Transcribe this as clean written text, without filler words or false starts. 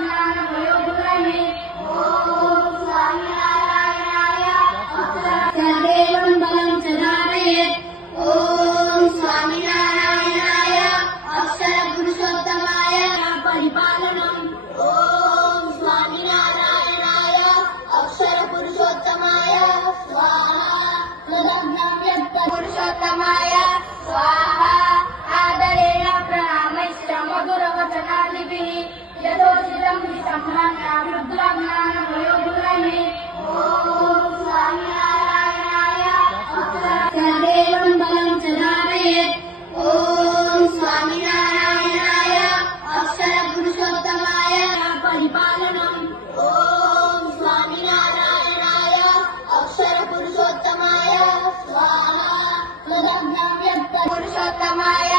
ज्ञानमयोगुरमे ॐ स्वामिनारायणाय अक्षरदेवं बलं च धारयेत् ॐ स्वामिनारायणाय अक्षरपुरुषोत्तमाय परिपालनम् ॐ स्वामिनारायणाय अक्षरपुरुषोत्तमाय स्वाहा कृतज्ञं व्यक्तपुरुषोत्तमाय स्वाहा आदरेण प्रणामैश्च मधुरवचनादिभिः यथोचितं विसम्मान्याभिर्ज्ञानमयोगुरमे ॐ स्वामिनारायणाय अक्षरदेवं बलं च धारयेत् ॐ स्वामिनारायणाय अक्षरपुरुषोत्तमाय परिपालनम् ॐ स्वामिनारायणाय अक्षरपुरुषोत्तमाय स्वाहा कृतज्ञं व्यक्तपुरुषोत्तमाय